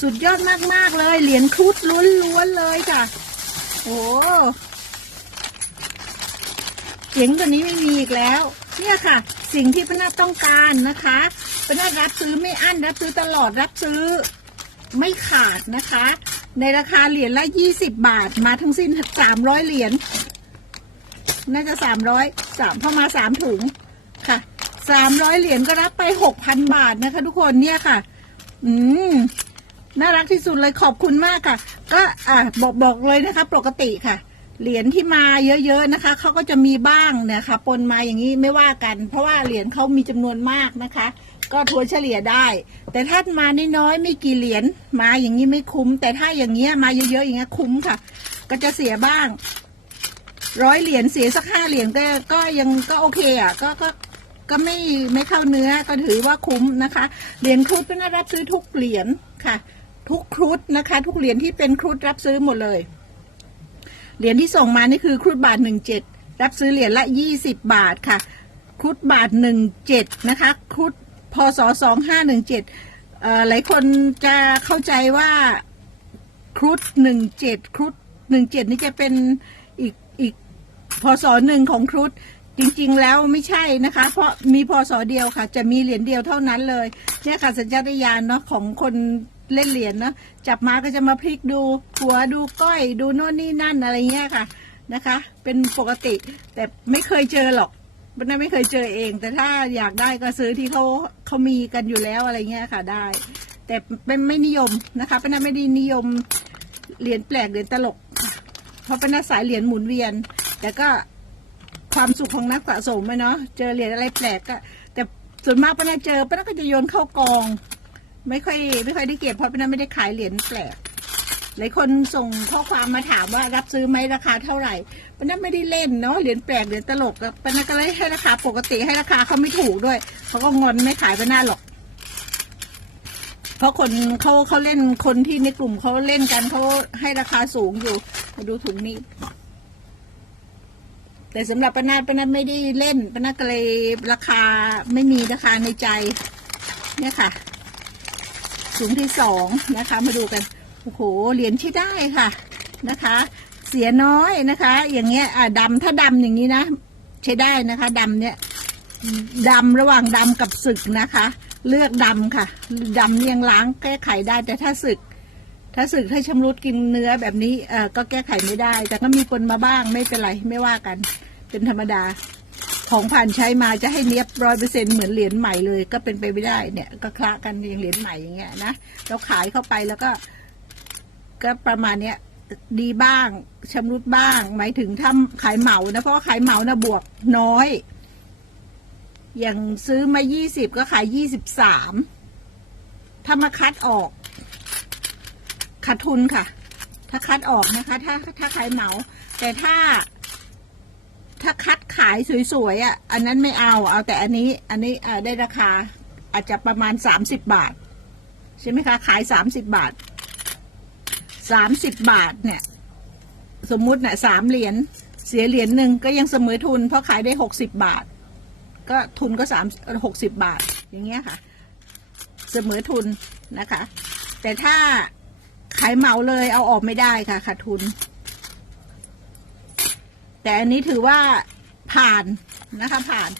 สุดยอดมาก ๆ เลย เหรียญครุฑล้วน ๆ เลยค่ะ โอ้เจ๋งกว่านี้ไม่มีอีกแล้ว เนี่ยค่ะ สิ่งที่พนักต้องการนะคะพนักรับซื้อไม่อั้นรับซื้อตลอดรับซื้อไม่ขาดนะคะ ในราคาเหรียญละ20บาทมาทั้งสิ้น300เหรียญน่าจะ300สามเข้ามา3ถุงค่ะ300เหรียญก็รับไป6,000บาทนะคะ ทุกคนเนี่ยค่ะ อืม น่ารักที่สุดเลยขอบคุณมากค่ะ ก็อ่าบอกบอกเลยนะคะ ปกติค่ะ เหรียญที่มาเยอะๆนะคะเขาก็จะมีบ้างเนี่ยค่ะปนมาอย่างนี้ไม่ว่ากัน เพราะว่าเหรียญเขามีจำนวนมากนะคะ ก็ถัวเฉลี่ยได้ แต่ถ้ามาน้อยๆไม่กี่เหรียญมาอย่างนี้ไม่คุ้ม แต่ถ้าอย่างเงี้ยมาเยอะๆอย่างเงี้ยคุ้มค่ะ ก็จะเสียบ้างร้อยเหรียญเสียสักห้าเหรียญก็ก็ยังก็โอเคอะก็ก็ก็ไม่ไม่เข้าเนื้อก็ถือว่าคุ้มนะคะ เหรียญครุฑเป็นรับซื้อทุกเหรียญค่ะ ทุกครุฑนะคะ ทุกเหรียญที่เป็นครุฑรับซื้อหมดเลย เหรียญที่ส่งมานี่คือครุฑบาทหนึ่งเจ็ดรับซื้อเหรียญละยี่สิบบาทค่ะ ครุฑบาทหนึ่งเจ็ดนะคะครุฑพศสองห้าหนึ่งเจ็ดหลายคนจะเข้าใจว่าครุฑหนึ่งเจ็ดครุฑหนึ่งเจ็ดนี่จะเป็นอีกอีกพศหนึ่งของครุฑจริงๆ แล้วไม่ใช่นะคะ เพราะมีพศเดียวค่ะ จะมีเหรียญเดียวเท่านั้นเลยเนี่ยค่ะสัญชาตญาณเนาะของคน เล่นเหรียญเนาะจับมาก็จะมาพลิกดูหัวดูก้อยดูโน่นนี่นั่นอะไรเงี้ยค่ะนะคะ เป็นปกติแต่ไม่เคยเจอหรอกมันน่าไม่เคยเจอเอง แต่ถ้าอยากได้ก็ซื้อที่เขาเขามีกันอยู่แล้วอะไรเงี้ยค่ะได้ แต่เป็นไม่นิยมนะคะเป็นน่าไม่ได้นิยมเหรียญแปลกเหรียญตลก เพราะเป็นน่าสายเหรียญหมุนเวียน แต่ก็ความสุขของนักสะสมไหมเนาะเจอเหรียญอะไรแปลกก็ แต่ส่วนมากป้าน่าเจอป้าน่าก็จะโยนเข้ากอง ไม่ค่อยไม่ค่อยได้เก็บเพราะป้าน่าไม่ได้ขายเหรียญแปลกหลายคนส่งข้อความมาถามว่ารับซื้อไหมราคาเท่าไหร่ป้าน่าไม่ได้เล่นเนาะเหรียญแปลกเหรียญตลกป้าน่าก็เลยให้ราคาปกติให้ราคาเขาไม่ถูกด้วยเขาก็งอนไม่ขายป้าน่าหรอก เพราะคนเขาเขาเล่นคนที่ในกลุ่มเขาเล่นกันเขาให้ราคาสูงอยู่มาดูถุงนี้ แต่สำหรับปานาดปานาไม่ได้เล่นปานาก็เลยราคาไม่มีราคาในใจ เนี่ยค่ะ สูงที่สองนะคะ มาดูกันโอ้โหเหรียญที่ได้ค่ะนะคะ เสียน้อยนะคะ อย่างเงี้ยอ่าดำถ้าดำอย่างนี้นะ ใช้ได้นะคะดำเนี่ยดำระหว่างดำกับสึกนะคะ เลือกดำค่ะดำยังล้างแก้ไขได้แต่ถ้าสึก ถ้าสึกถ้าชำรุดกินเนื้อแบบนี้เออก็แก้ไขไม่ได้ แต่ก็มีคนมาบ้างไม่เป็นไรไม่ว่ากัน เป็นธรรมดา ของผ่านใช้มาจะให้เนียบร้อยเปอร์เซ็นเหมือนเหรียญใหม่เลย ก็เป็นไปไม่ได้เนี่ยก็คละกันอย่างเหรียญใหม่อย่างเงี้ยนะเราขายเข้าไปแล้วก็ ก็ประมาณเนี้ยดีบ้างชำรุดบ้าง หมายถึงถ้าขายเหมานะเพราะว่าขายเหมานะบวกน้อย อย่างซื้อมายี่สิบก็ขายยี่สิบสามถ้ามาคัดออกขาดทุนค่ะ ถ้าคัดออกนะคะ ถ้าถ้าขายเหมา แต่ถ้า ถ้าคัดขายสวยๆอะ อันนั้นไม่เอา เอาแต่อันนี้ อันนี้ได้ราคาอาจจะประมาณสามสิบบาท ใช่ไหมคะ ขายสามสิบบาทสามสิบบาทเนี่ย สมมุติเนี่ยสามเหรียญเสียเหรียญหนึ่งก็ยังเสมอทุน เพราะขายได้หกสิบบาท ก็ทุนก็สามหกสิบบาท อย่างเงี้ยค่ะ เสมอทุนนะคะ แต่ถ้าขายเหมาเลยเอาออกไม่ได้ค่ะขาดทุน แต่อันนี้ถือว่าผ่านนะคะผ่าน